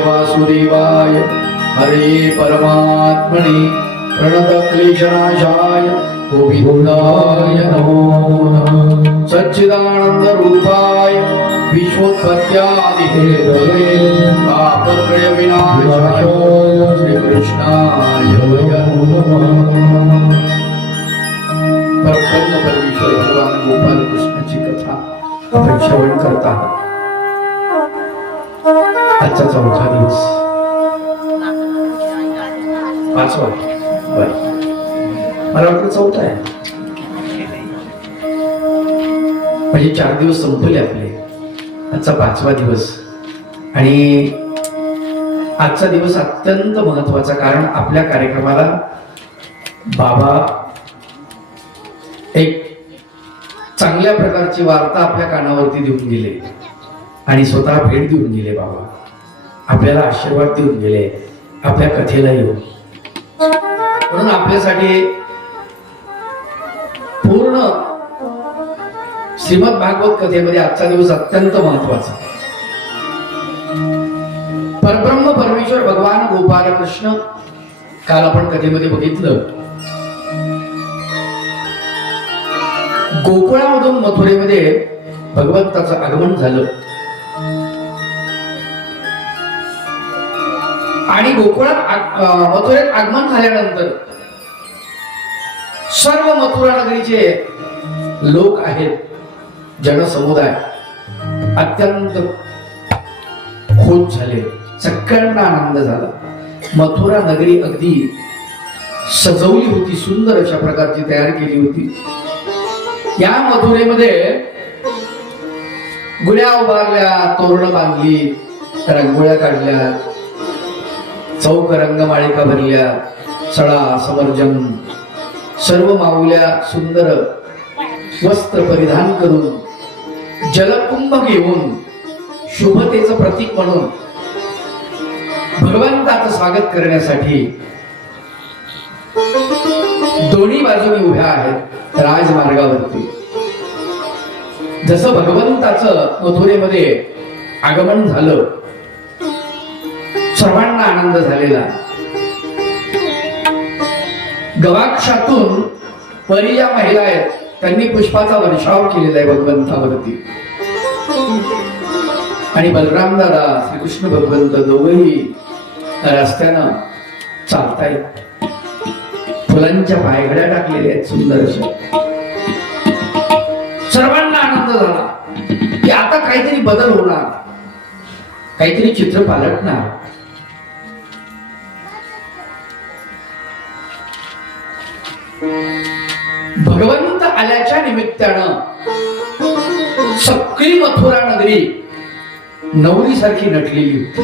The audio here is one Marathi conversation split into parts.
वासुदेवाय हरे परमात्मने प्रणतक्लेशनाशाय गोविन्दाय नमो नमः। सच्चिदानंद रूपाय विश्वोत्पत्त्यादिहेतवे तापत्रय विनाशाय श्रीकृष्णाय नमः। परब्रह्म परमेश्वर भगवान गोपाल कृष्णाची कथा आपण श्रवण करता। आजचा चौथा दिवस, पाचवा, मला वाटतं चौथा आहे, म्हणजे 4 दिवस संपले आपले, आजचा 5वा दिवस। आणि आजचा दिवस अत्यंत महत्वाचा, कारण आपल्या कार्यक्रमाला बाबा एक चांगल्या प्रकारची वार्ता आपल्या कानावरती देऊन गेले आणि स्वतः भेट देऊन गेले। बाबा आपल्याला आशीर्वाद देऊन गेले आपल्या कथेला येऊन, म्हणून आपल्यासाठी पूर्ण श्रीमद भागवत कथेमध्ये आजचा दिवस अत्यंत महत्वाचा। परब्रह्म परमेश्वर भगवान गोपाल कृष्ण, काल आपण कथेमध्ये बघितलं, गोकुळामधून मथुरेमध्ये भगवंताचं आगमन झालं आणि गोकुळात मथुरेत आगमन झाल्यानंतर सर्व मथुरा नगरीचे लोक आहेत, जनसमुदाय अत्यंत खुश झाले, सगळ्यांना आनंद झाला। मथुरा नगरी अगदी सजवली होती, सुंदर अशा प्रकारची तयार केली होती। या मथुरेमध्ये गुड्या उभारल्या, तोरण बांधली, रांगोळ्या काढल्या, चौक रंगमाळिका भरल्या, सडा समर्जन, सर्व माऊल्या सुंदर वस्त्र परिधान करून जलकुंभ घेऊन शुभतेचं प्रतीक म्हणून भगवंताचं स्वागत करण्यासाठी दोन्ही बाजूनी उभ्या आहेत राजमार्गावरती। जसं भगवंताचं मथुरेमध्ये आगमन झालं, सर्वांना आनंद झालेला। गवाक्षातून परी या महिला आहेत, त्यांनी पुष्पाचा वर्षाव केलेला आहे भगवंतावरती। आणि बलराम दादा, श्रीकृष्ण भगवंत दोघेही रस्त्यानं चालतायत, फुलांच्या पायघड्या टाकलेल्या आहेत सुंदर अशा। सर्वांना आनंद झाला की आता काहीतरी बदल होणार, काहीतरी चित्र पालटणार। भगवंत आल्याच्या निमित्तानं सगळी मथुरा नगरी नवरीसारखी नटलेली होती।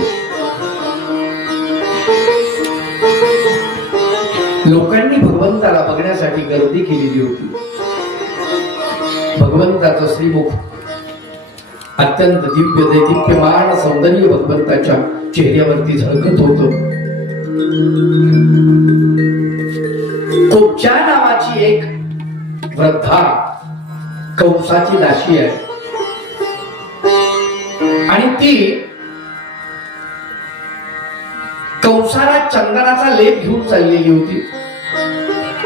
लोकांनी भगवंताला बघण्यासाठी गर्दी केलेली होती। भगवंताचं श्रीमुख अत्यंत दिव्य दैदिप्यमान सौंदर्य भगवंताच्या चेहऱ्यावरती झळकत होतं। कोपच्या नावाची एक वृद्धा कंसाची दासी आहे आणि ती कंसाला चंदनाचा लेप घेऊन चाललेली होती।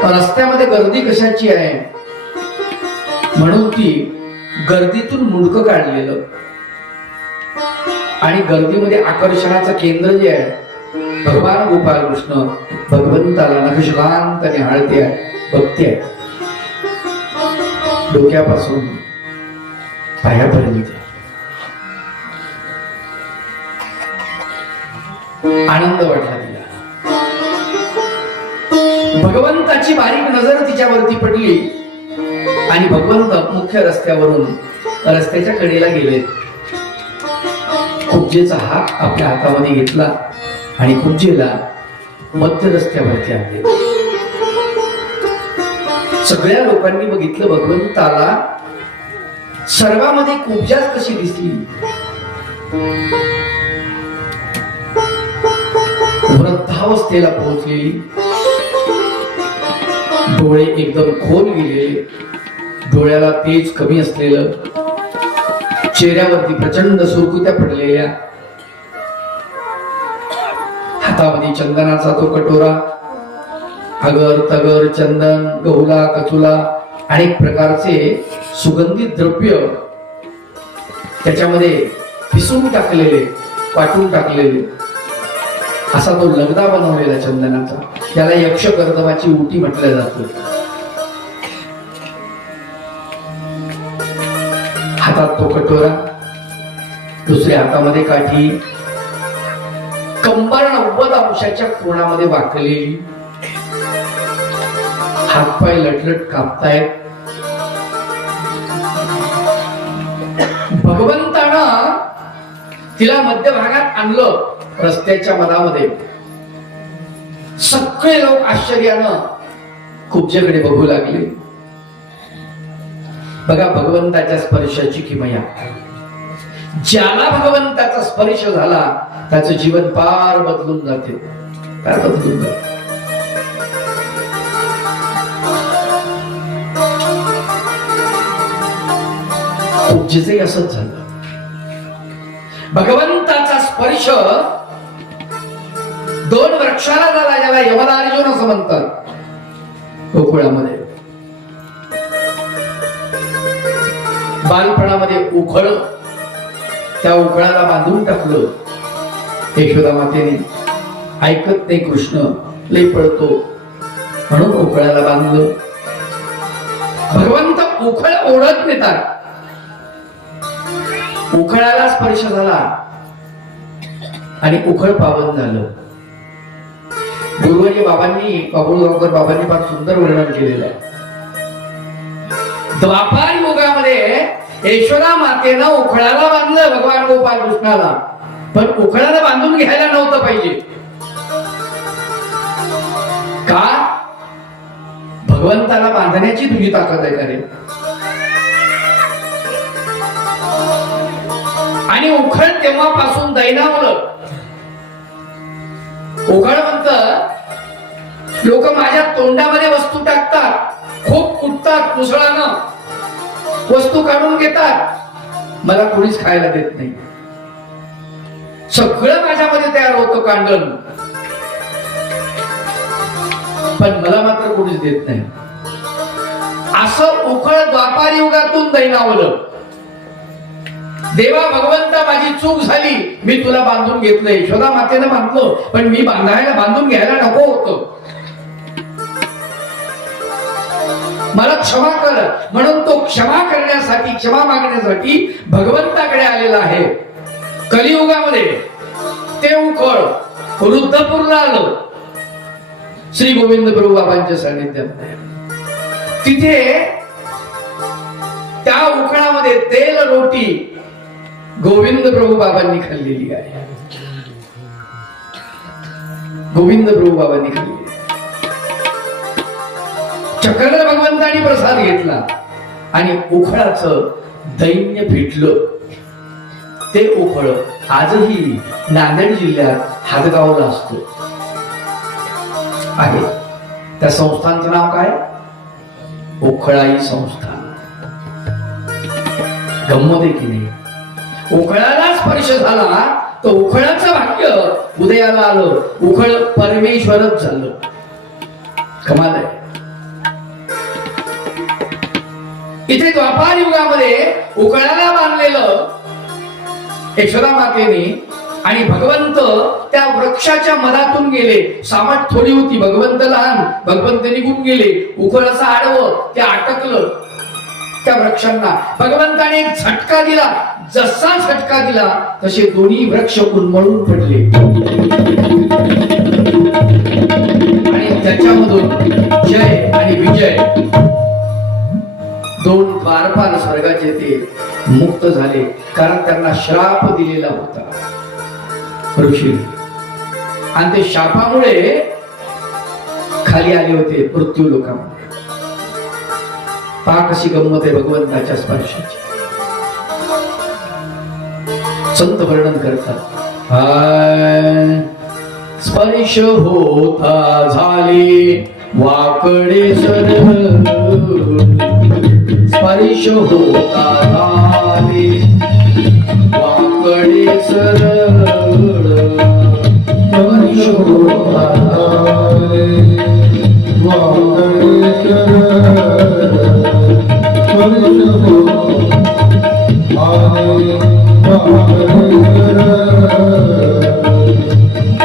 रस्त्यामध्ये गर्दी कशाची आहे म्हणून ती गर्दीतून मुंडकं काढलेलं आणि गर्दीमध्ये आकर्षणाचं केंद्र जे आहे भगवान गोपाल कृष्ण भगवंताला नखशिखांत निहाळते आहे, बघते आहे, डोक्यापासून पायापर्यंत। आनंद वाटला तिला, भगवंताची बारीक नजर तिच्यावरती पडली आणि भगवंत मुख्य रस्त्यावरून रस्त्याच्या कडेला गेले। कुब्जेचा हात आपल्या हातामध्ये घेतला आणि कुब्जेला मध्य रस्त्यावरती आणले। सगळ्या लोकांनी बघितलं भगवंताला सर्वांमध्ये कुब्जाच कशी दिसली। वृद्धावस्थेला पोहोचलेली, डोळे एकदम खोल गेलेले, डोळ्याला तेज कमी असलेलं, चेहऱ्यावरती प्रचंड सुरकुत्या पडलेल्या, हातामध्ये चंदनाचा तो कटोरा, अगर तगर चंदन, गहुला कचुला अनेक प्रकारचे सुगंधित द्रव्य त्याच्यामध्ये पिसून टाकलेले, वाटून टाकलेले, असा तो लगदा बनवलेला चंदनाचा, त्याला यक्षकर्दमाची उटी म्हटलं जातं. हातात तो कटोरा, दुसऱ्या हातामध्ये काठी, कंबर 90 अंशाच्या कोणामध्ये वाकलेली, हातपाय लटलट कापतायत. भगवंतानं तिला मध्यभागात आणलं, रस्त्याच्या मधामध्ये. सगळे लोक आश्चर्यानं कुब्जेकडे बघू लागले. बघा भगवंताच्या स्पर्शाची किमया. ज्याला भगवंताचा स्पर्श झाला त्याचं जीवन पार बदलून जाते, पार बदलून जाते. कुब्जेचंही असंच झालं. भगवंताचा स्पर्श 2 वृक्षाला झाला, ज्याला यमदार्जुन असं म्हणतात. गोकुळामध्ये बालपणामध्ये उखळ, त्या उखळाला बांधून टाकलं यशोदा मातेने. ऐकत नाही कृष्ण, लय पळतो म्हणून उखळाला बांधलं. भगवंत उखळ ओढत नेतात. उखळाला स्पर्श झाला आणि उखळ पावन झालं. गुरुवर्य बाबांनी, बाबुळगावकर बाबांनी फार सुंदर वर्णन केलेलं आहे. द्वापार युगामध्ये यशोदा मातेनं उखळाला बांधलं भगवान गोपाल कृष्णाला, पण उखळाला बांधून घ्यायला नव्हतं पाहिजे. का? भगवंताला बांधण्याची तुझी ताकद आहे का रे? आणि उखळ तेव्हापासून दैनावलं. उखळ म्हणत, लोक माझ्या तोंडामध्ये वस्तू टाकतात, खूप कुटतात, मुसळानं वस्तू काढून घेतात, मला कोणीच खायला देत नाही. सगळं माझ्यामध्ये तयार होतं कांडण, पण मला मात्र कोणीच देत नाही. असं उखळ द्वापार युगातून दैनावलं. देवा भगवंता, माझी चूक झाली, मी तुला बांधून घेतलंय. यशोदा मातेनं बांधलं, पण मी बांधून घ्यायला नको होतं. मला क्षमा कर. म्हणून तो क्षमा करण्यासाठी, क्षमा मागण्यासाठी भगवंताकडे आलेला आहे. कलियुगामध्ये ते उखळ रुद्धपूरला आलं, श्री गोविंद प्रभू बाबांच्या सानिध्यामध्ये. तिथे त्या उखळामध्ये तेल रोटी गोविंद प्रभू बाबांनी खाल्लेली आहे. गोविंद प्रभू बाबांनी खाल्लेली. चक्रधर भगवंतांनी प्रसाद घेतला आणि उखळाचं दैन्य फिटलं. ते उखळ आजही नांदेड जिल्ह्यात हादगावला असतं आहे. त्या संस्थांचं नाव काय? उखळाई संस्थान. गंमत आहे की नाही? उखळाला स्पर्श झाला तर उखळाचं भाग्य उदयाला आलं. उखळ परमेश्वरच झालं. कमाल आहे. इथे द्वापार युगामध्ये उखळाला बांधलेलं यशोदा मातेने आणि भगवंत त्या वृक्षाच्या मधातून गेले. सामट थोडी होती, भगवंत लहान, भगवंत निघून गेले. उखळ असं आडवं ते अटकलं त्या वृक्षांना. भगवंताने एक झटका दिला. जसा झटका दिला तसे दोन्ही वृक्ष उन्मळून पडले आणि त्याच्यामधून जय आणि विजय, 2 द्वारपाल स्वर्गाचे ते मुक्त झाले. कारण त्यांना श्राप दिलेला होता ऋषी, आणि ते शापामुळे खाली आले होते मृत्यू लोकांमध्ये. पहा कशी गंमत आहे भगवंताच्या स्पर्शाची. संत वर्णन करतात, स्पर्श होता झाले वाकडे सरळ, स्पर्श होता झाले वाकडे सरळ, स्पर्श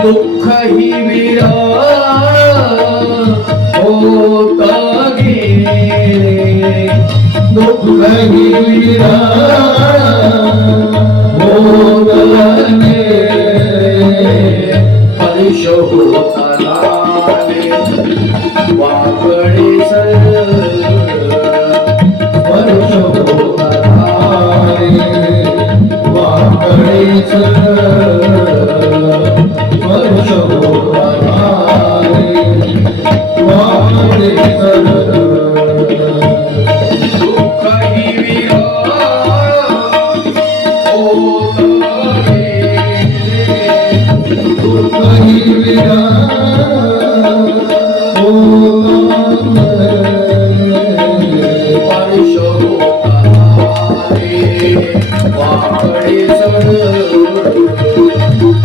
दुःख ही विरा होता गेले, दुःख ही विरा होता गेले, हर्ष होता लाले वाकडे सर, हर्ष होता लाले वाकडे सर, हर्ष होता लाले वाकडे सर. दुःख ही विरा होता गेले, दुःख ही विरा होता गेले, हर्ष होता लाले वाकडे सर,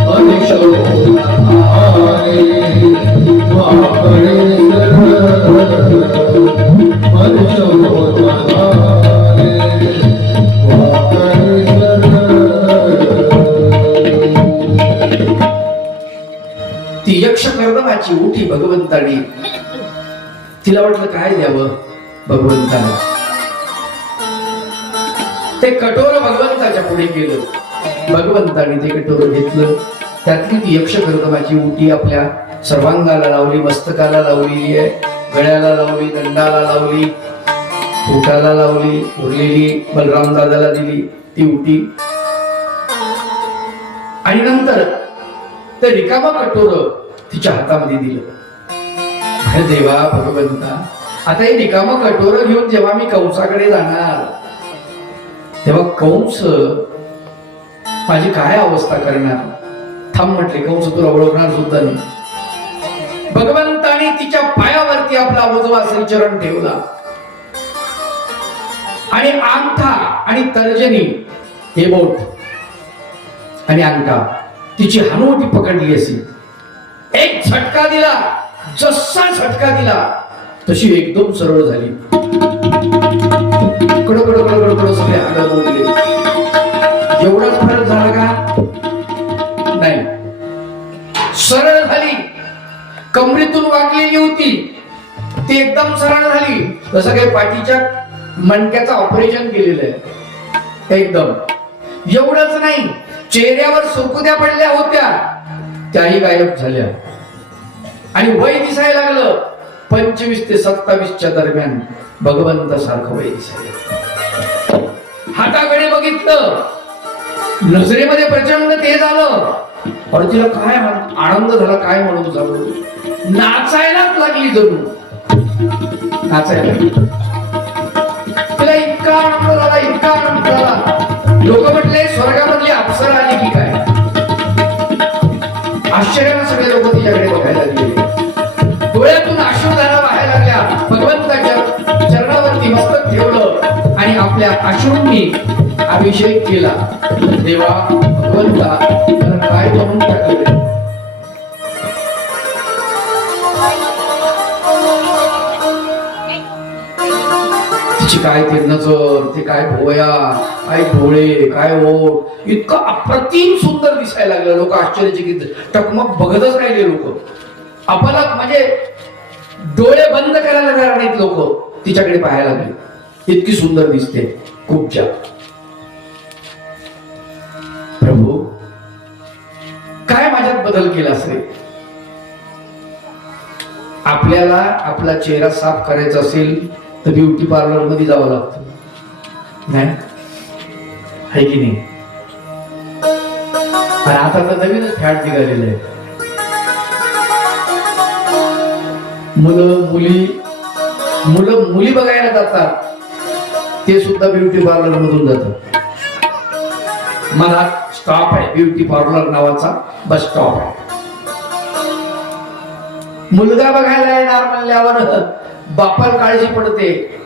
हर्ष होता लाले वाकडे सर, हर्ष होता लाले वाकडे सर. ती यक्ष कर्दमाची उठी भगवंतानी, तिला वाटलं काय द्यावं भगवंताला. ते कटोर भगवंताच्या पुढे गेलं, भगवंताने ते कटोर घेतलं. त्यातली ती यक्ष कर्दमाची उटी आपल्या सर्वांगाला लावली, मस्तकाला लावलेली आहे, गळ्याला लावली, दंडाला लावली, पोटाला लावली, उरलेली बलराम दादाला दिली ती उटी. आणि नंतर ते रिकामा कटोर तिच्या हातामध्ये दिलं. अरे देवा भगवंता, आता हे रिकामा कटोर घेऊन जेव्हा मी कंसाकडे जाणार तेव्हा कंस माझी काय अवस्था करणार. थांब म्हटले, कंस तुला ओळखणार सुद्धा नाही. भगवंताने तिच्या पायावरती आपला उजवा श्रीचरण ठेवला आणि अंगठा आणि तर्जनी हे बोट आणि अंगठा तिची हनुवटी पकडली अशी एक झटका दिला. जसा झटका दिला तशी एकदम सरळ झाली. कडकडकडकडकड सगळे हात मोडले. एवढाच फरक झाला का? नाही, सरळ झाली. कमरेतून वाकलेली होती ती एकदम सरळ झाली. जसं काही पाठीच्या मणक्याचं ऑपरेशन केलेलं आहे एकदम. एवढंच नाही, चेहऱ्यावर सुरकुत्या पडल्या होत्या त्याही गायब झाल्या. आणि वय दिसायला लागलं 25 ते 27च्या दरम्यान भगवंत सारखं वय दिसायला. हाताकडे बघितलं, नजरेमध्ये प्रचंड तेज आलं. अरे तिला काय आनंद झाला, काय म्हणून जाऊ, नाचायलाच लागली, जणू नाचायला. तिला इतका आनंद झाला, इतका आनंद झाला. लोक म्हटले स्वर्गामधली अप्सरा आली की काय. आश्चर्याने सगळे लोक तिच्याकडे बघायला गेले. डोळ्यातून अश्रुधारा वाहायला लागल्या. भगवंताच्या चरणावरती मस्तक ठेवलं आणि आपल्या अश्रूंनी अभिषेक केला. देवा भगवंता, काय करून टाकले. तिची काय ते नजर, ते काय भोया, काय डोळे, काय ओठ, इतकं अप्रतिम सुंदर दिसायला लागलं. लोक आश्चर्यचकित, टकमक बघतच राहिले लोक. अपलक म्हणजे डोळे बंद करायला तयार नाहीत लोक तिच्याकडे पाहायला लागले. इतकी सुंदर दिसते खूपच्या. प्रभू, काय माझ्यात बदल केला असेल. आपल्याला आपला चेहरा साफ करायचा असेल तर ब्युटी पार्लर मध्ये जावं लागतं, नाही आहे की नाही. आणि आता तर नवीनच फॅट निघालेलं आहे. मुलं मुली बघायला जातात ते सुद्धा ब्युटी पार्लर मधून जातात. मला स्टॉप आहे ब्युटी पार्लर नावाचा, बस स्टॉप आहे. मुलगा बघायला येणार म्हणल्यावर बापाला काळजी पडते,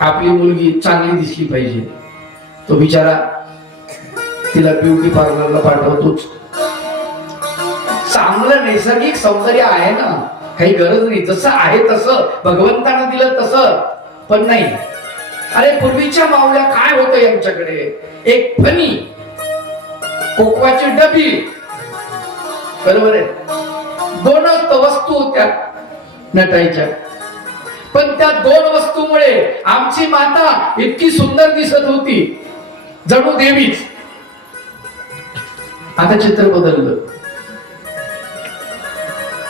आपली मुलगी चांगली दिसली पाहिजे. तो बिचारा तिला ब्युटी पार्लरला पाठवतोच. चांगलं नैसर्गिक सौंदर्य आहे ना, काही गरज नाही, जसं आहे तसं भगवंतानं दिलं तसं. पण नाही, अरे पूर्वीच्या मावल्या काय होतं यांच्याकडे, एक फणी, कोकवाची डबी, बरोबर आहे, दोनच वस्तू होत्या नटायच्या. पण त्या दोन वस्तूमुळे आमची माता इतकी सुंदर दिसत होती, जणू देवीच. आता चित्र बदललं.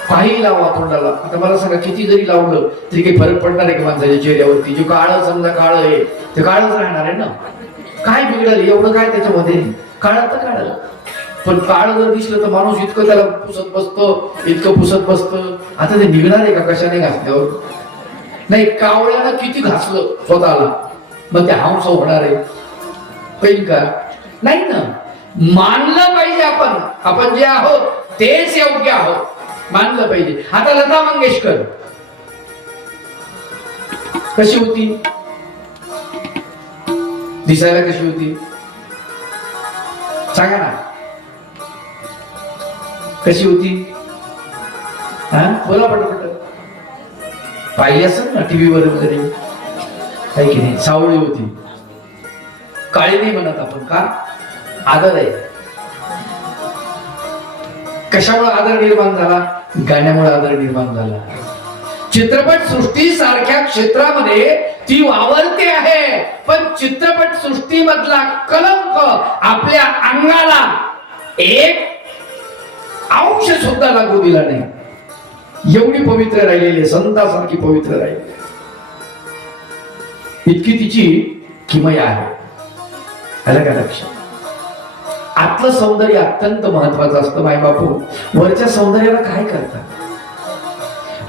काही लावा तोंडाला, आता मला सांगा किती जरी लावलं तरी काही फरक पडणार आहे का माणसाच्या चेहऱ्यावरती? जो काळ समजा काळ आहे ते काळच राहणार आहे ना. काय बिघडलं एवढं, काय त्याच्यामध्ये? काळ तर काळ, पण काळ जर दिसलं तर माणूस इतकं त्याला पुसत बसतो, इतकं पुसत बसतं. आता ते निघणार आहे का कशाने घासल्यावर? नाही, कावळ्यानं किती घासलं स्वतःला, मग ते हंस होणार आहे पहिल का? नाही ना. मानलं पाहिजे आपण जे आहोत तेच योग्य आहोत, मानलं पाहिजे. आता लता मंगेशकर कशी होती दिसायला, कशी होती सांगा ना, कशी होती? बोला पटपट. पाहिली असेल ना टीव्हीवर वगैरे, काही की नाही? सावळी होती, काळी नाही म्हणत आपण, का? आदर आहे. कशामुळे आदर निर्माण झाला? गाण्यामुळे आदर निर्माण झाला. चित्रपट सृष्टी सारख्या क्षेत्रामध्ये ती वावरते आहे, पण चित्रपट सृष्टी मधला कलंक आपल्या अंगाला एक अंश सुद्धा लागू दिला नाही. एवढी पवित्र राहिलेली, संतासारखी पवित्र राहिलेली, इतकी तिची किमया आहे. आलं का लक्षात? आतलं सौंदर्य अत्यंत महत्वाचं असतं. माय बापू, वरच्या सौंदर्याला काय करतात?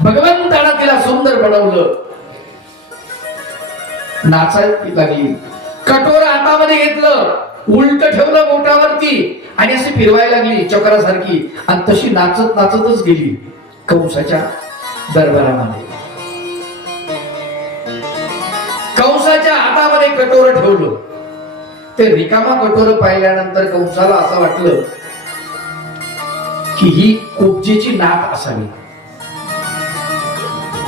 भगवंतानं तिला सुंदर बनवलं, नाचायला लागली, कटोर हातामध्ये घेतलं, उलट ठेवलं बोटावरती आणि अशी फिरवायला लागली चक्रासारखी, आणि तशी नाचत नाचतच गेली कंसाच्या दरबारामध्ये. कंसाच्या हातामध्ये कटोर ठेवलं. ते रिकामा कटोर पाहिल्यानंतर कंसाला असं वाटलं की ही कुब्जेची नात असावी.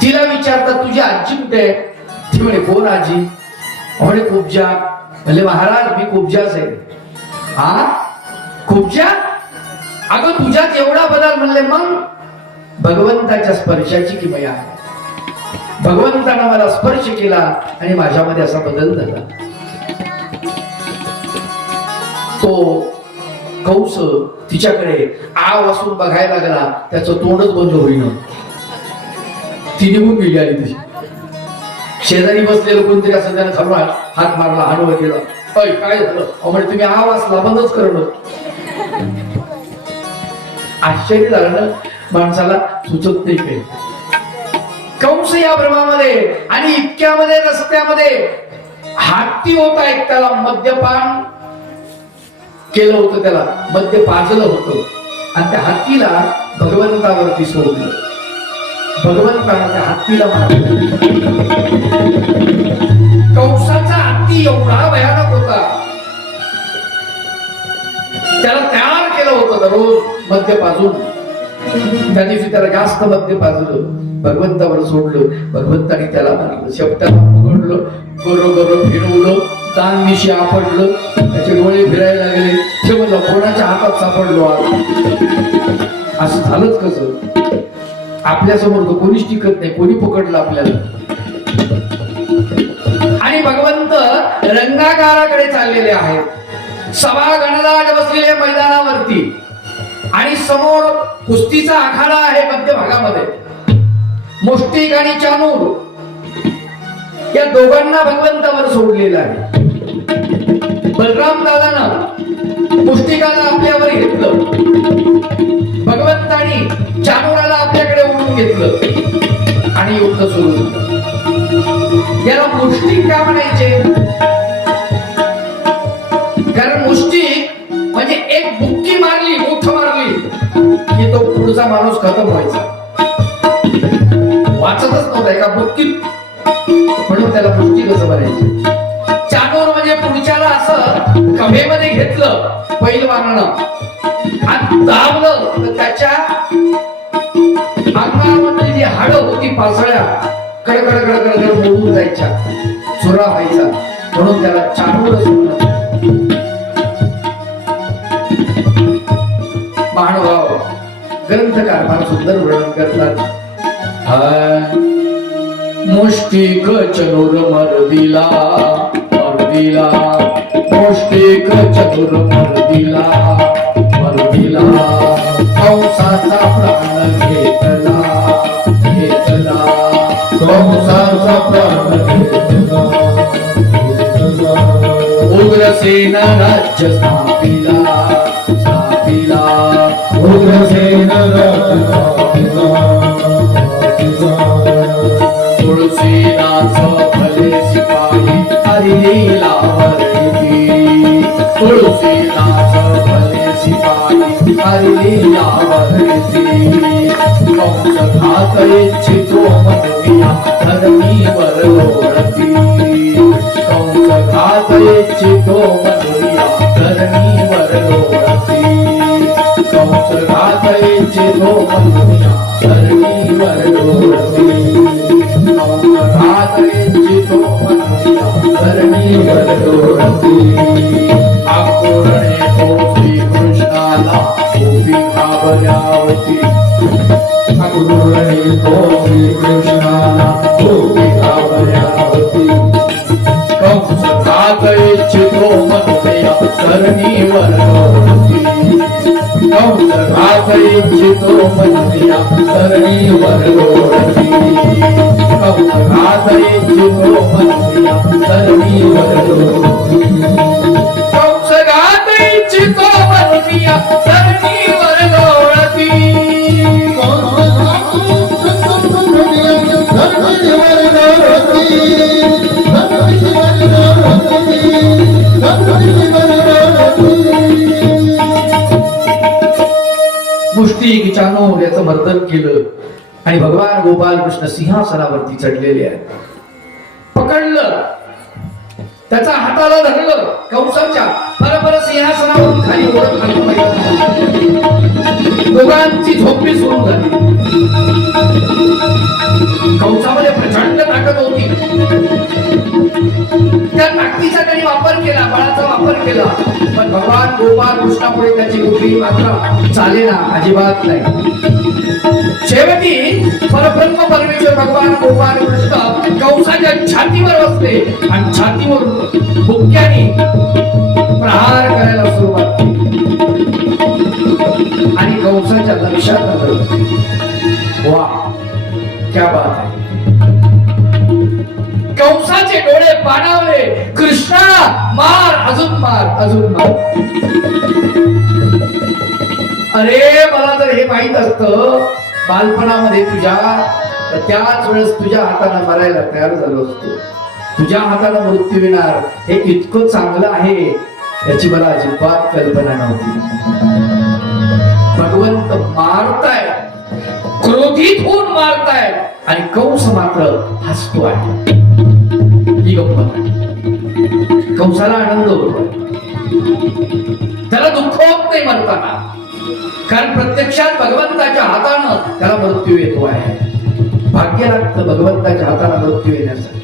तिला विचारतात, तुझी आजी कुठे आहे? ती म्हणे, कोण आजी? म्हणे, कुब्जा. म्हणले, महाराज मी कुब्जाच आहे. हा, कुब्जा? अगं तुझ्यात एवढा बदल? म्हणले, मग भगवंताच्या स्पर्शाची किमया आहे. भगवंतानं मला स्पर्श केला आणि माझ्यामध्ये असा बदल झाला. तो कंस तिच्याकडे आव वासून बघायला लागला, त्याचं तोंडच बंद होईना. ती निघून गेली. आणि तशी शेजारी बसलेलं कोणतरी असं त्यानं खालून हात मारला, हाडवर केला. काय झालं? म्हणजे तुम्ही आव वाचला, बंदच करणं. आश्चर्य झालं, माणसाला सुचत नाही काही. कंस या भ्रमामध्ये आणि इतक्यामध्ये रस्त्यामध्ये हत्ती होता एक, त्याला मद्यपान केलं होतं, त्याला मद्य पाजलं होतं, आणि त्या हत्तीला भगवंतावरती सोडलं. भगवंतानं त्या हत्तीला मारलं. कंसाचा हत्ती एवढा भयानक होता, त्याला तयार केलं होतं दररोज मद्य पाजून. त्या दिवशी त्याला जास्त मद्य पाजलं, भगवंतावर सोडलं, भगवंताने त्याला मारलं. शेपटाला पकडलं, गोरो गोरो फिरवलं, दान मिशी आपडलं, त्याचे डोळे फिरायला लागले. ते म्हणलं, कोणाच्या हातात सापडलो आज? असं झालंच कसं? आपल्या समोर तर कोणीच टिकत नाही, कोणी पकडलं आपल्याला. आणि भगवंत रंगाकाराकडे चाललेले आहेत. सभा गणराज बसलेले मैदानावरती, आणि समोर कुस्तीचा आखाडा आहे मध्यभागामध्ये. मुष्टिक आणि चानूर या दोघांना भगवंतावर सोडलेलं आहे. बलराम दादानं मुष्टिकाला आपल्यावर घेतलं, भगवंतानी चानूराला आपल्याकडे ओढून घेतलं आणि युद्ध सुरू झालं. याला मुष्टिक का म्हणायचे? कारण मुष्टिक म्हणजे एक बुक्की मारली, मुठ मारली की तो पुढचा माणूस खतम व्हायचा, वाचतच नव्हता एका बुक्कीत. म्हणून त्याला मुष्टिक असं म्हणायचे. चानूर म्हणजे पुढच्याला असं कभेमध्ये घेतलं पैलवानानं आणि दाबलं तर त्याच्या पासळ्या कडकड कडकड मोडून जायच्या, चुरा व्हायचा, म्हणून त्याला चाणूरच म्हणतात. महानुभाव ग्रंथकार फार सुंदर वर्णन करतात. मुष्टिक चतुर मर्दिला मर्दिला, मुष्टिक चतुर मर्दिला मर्दिला, कंसाचा प्राण घेतला घेतला, कंसाचा प्राण घेतला. उग्रसेन राज्य स्थापिला स्थापिला, उग्रसेन राज्य स्थापिला. तुळशीदास भले शिपाई हरिलीला वर्णिती, तुळशीदास भले शिपाई हरिलीला वर्णिती. कंस घात इच्छितो मनुया धर्मीवर लोळती, कंस घात इच्छितो मनुया धर्मीवर लोळती, कंस घात इच्छितो मनुया धर्मीवर लोळती, कंस घात इच्छितो मनुया धर्मीवर लोळती. आकुरणे तो श्रीकृष्णाला गोपी घाबरल्यावती, आकुरणे तो श्रीकृष्णाला गोपी घाबरल्यावती. कंस घात इच्छितो मनुया धर्मीवर लोळती, कंस घात इच्छितो मनुया धर्मीवर लोळती, कंस घात इच्छितो मनुया धर्मीवर लोळती, कंस घात इच्छितो मनुया धर्मीवर लोळती. मुष्टिक चाणूर याचं मर्दन केलं आणि भगवान गोपाल कृष्ण सिंहासनावरती चढलेले आहेत. पकडलं, त्याचा हाताला धरलं, कंसाच्या परपर सिंहासनावरून खाली ओढत खाली. दोघांची झोपी सुरू झाली. कंसामध्ये प्रचंड ताकद होती, त्या ताकदीचा त्यांनी वापर केला, बळाचा वापर केला, पण भगवान गोपाल कृष्णापुढे त्याची बुद्धी मात्र चालेना, अजिबात नाही. शेवटी परब्रह्म परमेश्वर भगवान गोपाल कृष्ण कंसाच्या छातीवर बसले आणि छातीवर बुक्क्याने प्रहार करायला सुरुवात केली आणि कंसाच्या लक्षात आलं, वा क्या बात आहे. कंसाचे डोळे पाणावले, कृष्णा मार, अजून मार, अजून मार. अरे मला जर हे माहित असतं बालपणामध्ये तुझ्या, तर त्याच वेळेस तुझ्या हाताने मारायला तयार झालो असतो. तुझ्या हाताने मृत्यू येणार हे इतकं चांगलं आहे याची मला अजिबात कल्पना नव्हती. भगवंत मारताय, क्रोधित होऊन मारताय आणि कंस मात्र हसतो आहे. ही गंमत. कंसाला आनंद होतो, त्याला दुःख होत नाही मरताना, कारण प्रत्यक्षात भगवंताच्या हातानं त्याला मृत्यू येतो आहे. भाग्य लागतं भगवंताच्या हाताने मृत्यू येण्यासाठी,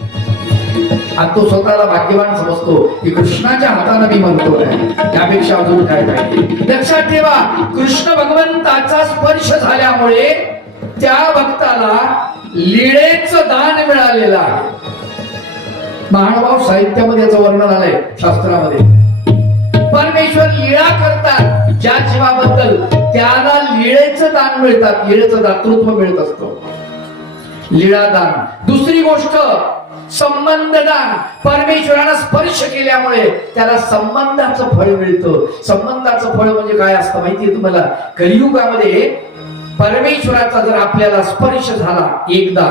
आणि तो स्वतःला भाग्यवान समजतो की कृष्णाच्या हाताने मी मरतो आहे, त्यापेक्षा अजून काय पाहिजे. लक्षात ठेवा, कृष्ण भगवंताचा स्पर्श झाल्यामुळे त्या भक्ताला लीळेचं दान मिळालेलं आहे. महानुभाव साहित्यामध्ये याचं वर्णन आलंय, शास्त्रामध्ये. परमेश्वर लीळा करतात ज्या जीवाबद्दल, त्याला लीळेचं दान मिळतात, लीळेचं दातृत्व मिळत असतं, लीळादान. दुसरी गोष्ट संबंध दान. परमेश्वराला स्पर्श केल्यामुळे त्याला संबंधाचं फळ मिळतं. संबंधाचं फळ म्हणजे काय असतं माहितीये तुम्हाला? कलियुगामध्ये परमेश्वराचा जर आपल्याला स्पर्श झाला एकदा,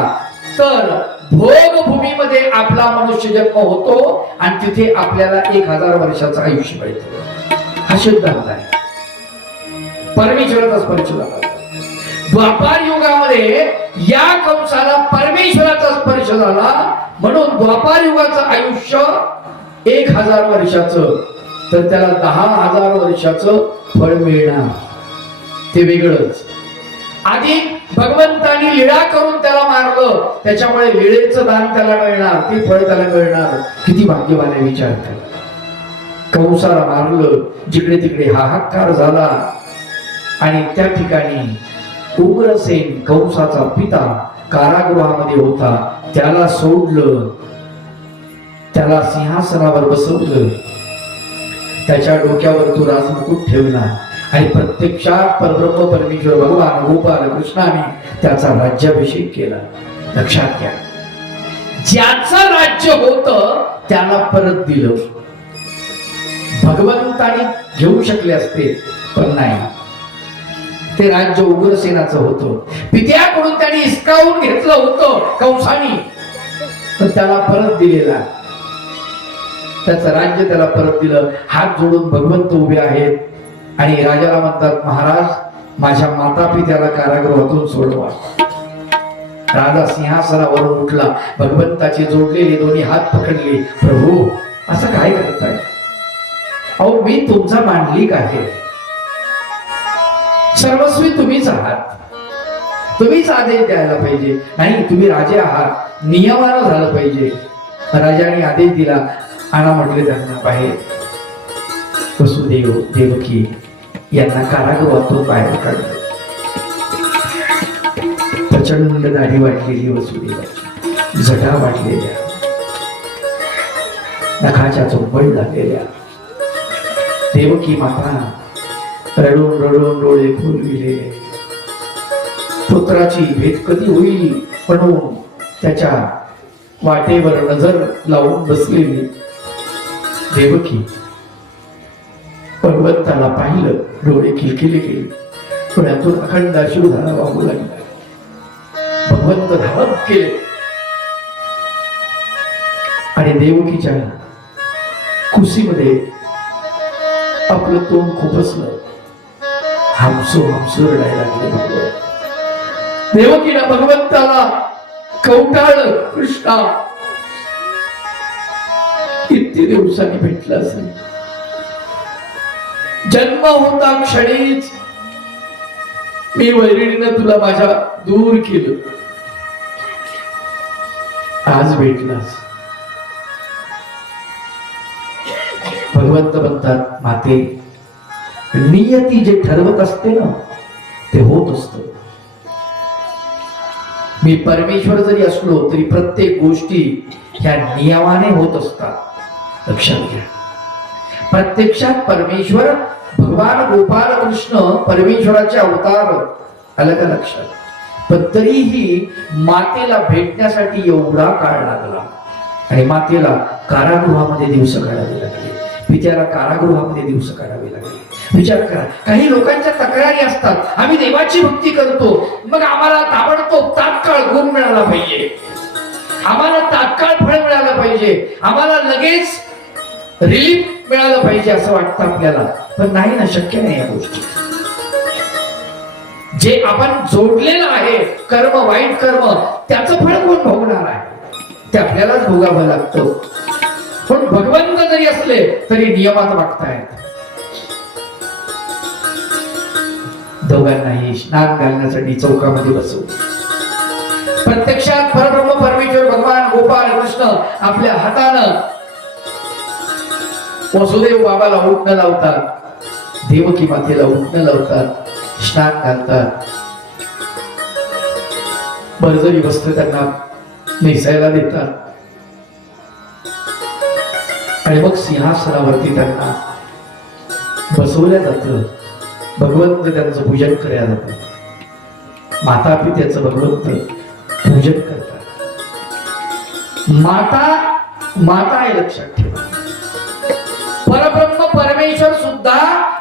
तर भोगभूमीमध्ये आपला मनुष्य जन्म होतो आणि तिथे आपल्याला 1000 वर्षाचं आयुष्य मिळतं. हा सिद्धांत आहे. परमेश्वराचा स्पर्श झाला. द्वापार युगामध्ये या कंसाला परमेश्वराचा स्पर्श झाला, म्हणून द्वापार युगाचं आयुष्य 1000 वर्षाचं, तर त्याला 10,000 वर्षाचं फळ मिळणार. ते वेगळंच. आधी भगवंतानी लीळा करून त्याला मारलं, त्याच्यामुळे लीळेचं दान त्याला मिळणार, ते फळ त्याला मिळणार. किती भाग्यवान आहे विचार करा. कंसाला मारलं, जिकडे तिकडे हाहाकार झाला आणि त्या ठिकाणी उग्रसेन कंसाचा पिता कारागृहामध्ये होता, त्याला सोडलं, त्याला सिंहासनावर बसवलं, त्याच्या डोक्यावर तो राजमुकुट ठेवला आणि प्रत्यक्षात परब्रह्म परमेश्वर भगवान गोपाल कृष्णाने त्याचा राज्याभिषेक केला. लक्षात घ्या, ज्याचं राज्य होतं त्याला परत दिलं. भगवंताने घेऊ शकले असते पण नाही, ते राज्य उग्रसेनाचं होतं. पित्याकडून त्यांनी हिसकावून घेतलं होतं कंसाने, पण त्याला परत दिलेला, त्याचं राज्य त्याला परत दिलं. हात जोडून भगवंत उभे आहेत आणि राजाला म्हणतात, महाराज माझ्या माता पित्याला कारागृहातून सोडवा. राजा सिंहासनावरून उठला, भगवंताचे जोडलेले दोन्ही हात पकडले. प्रभू असं काय करताय? अहो मी तुमचा मांडलिक आहे, सर्वस्वी तुम्हीच आहात, तुम्हीच आदेश द्यायला पाहिजे. नाही, तुम्ही राजे आहात, नियमानं झालं पाहिजे. राजाने आदेश दिला, आणा म्हटले त्यांना बाहेर. वसुदेव देवकी यांना कारागृहातून बाहेर काढलं. प्रचंड दाढी वाटलेली वसुदेवाची, जटा वाटलेल्या, नखाच्या चौपट झालेल्या. देवकी माता रडून रडून डोळे फुलविले. पुत्राची भेट कधी होईल म्हणून त्याच्या वाटेवर नजर लावून बसलेली देवकी भगवंताला पाहिलं, डोळे किलकिले केले, डोळ्यातून अखंड अश्रुधारा वाहू लागला. भगवंत धावत केले आणि देवकीच्या कुशीमध्ये आपलं तोंड खुपसलं, हमसो हमसो रडायला लागले. भगवंत देवकीला भगवंताला कवटाळ, कृष्णा किती दिवसांनी भेटला असेल, जन्म होता क्षणीच मी वैरिणीनं तुला माझ्या दूर केलं, आज भेटलास. भगवंत म्हणतात, माते नियती जे ठरवत असते ना ते होत असत. मी परमेश्वर जरी असलो तरी प्रत्येक गोष्टी ह्या नियमाने होत असतात. लक्षात घ्या, प्रत्यक्षात परमेश्वर भगवान गोपाल कृष्ण परमेश्वराचे अवतार, आलं का लक्षात? पण तरीही मातेला भेटण्यासाठी एवढा काळ लागला आणि मातेला कारागृहामध्ये दिवस काढावे लागले, पित्याला कारागृहामध्ये दिवस काढावे लागले. विचार करा, काही लोकांच्या तक्रारी असतात, आम्ही देवाची भक्ती करतो, मग आम्हाला ताबडतोब तात्काळ गुण मिळाला पाहिजे, आम्हाला तात्काळ फळ मिळालं पाहिजे, आम्हाला लगेच रिलीफ मिळालं पाहिजे असं वाटतं आपल्याला. पण नाही ना, शक्य नाही या गोष्टी. जे आपण जोडलेलं आहे कर्म, वाईट कर्म, त्याचं फळ कोण भोगणार आहे? ते आपल्यालाच भोगावं लागतं. पण भगवंत जरी असले तरी नियमात वागतायत. दोघांनाही स्नान घालण्यासाठी चौकामध्ये बसवले. प्रत्यक्षात परब्रह्म परमेश्वर भगवान गोपाल कृष्ण आपल्या हातानं वसुदेव बाबाला उठणं लावतात, देवकी मातेला उठणं लावतात, स्नान घालतात, बर्जरी वस्त्र त्यांना नेसायला देतात आणि मग सिंहासनावरती त्यांना बसवलं जातं. भगवंत त्यांचं पूजन करायला जातात, माता पित्याचं भगवंत पूजन करतात. माता आहे, लक्षात ठेवा. परब्रह्म परमेश्वर सुद्धा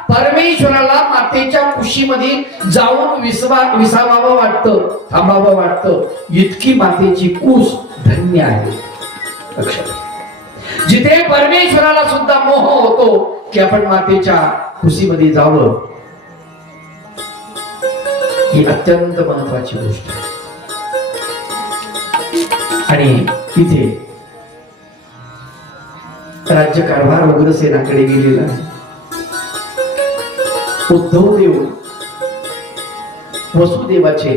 परमेश्वराला मातेच्या कुशीमध्ये जाऊन विसावावं वाटतं, थांबावं वाटतं. इतकी मातेची कुस धन्य आहे. लक्षात, जिथे परमेश्वराला सुद्धा मोह होतो की आपण मातेच्या कुशीमध्ये जावं, ही अत्यंत महत्वाची गोष्ट आहे. आणि इथे राज्यकारभार उग्रसेनाकडे गेलेला आहे. उद्धवदेव वसुदेवाचे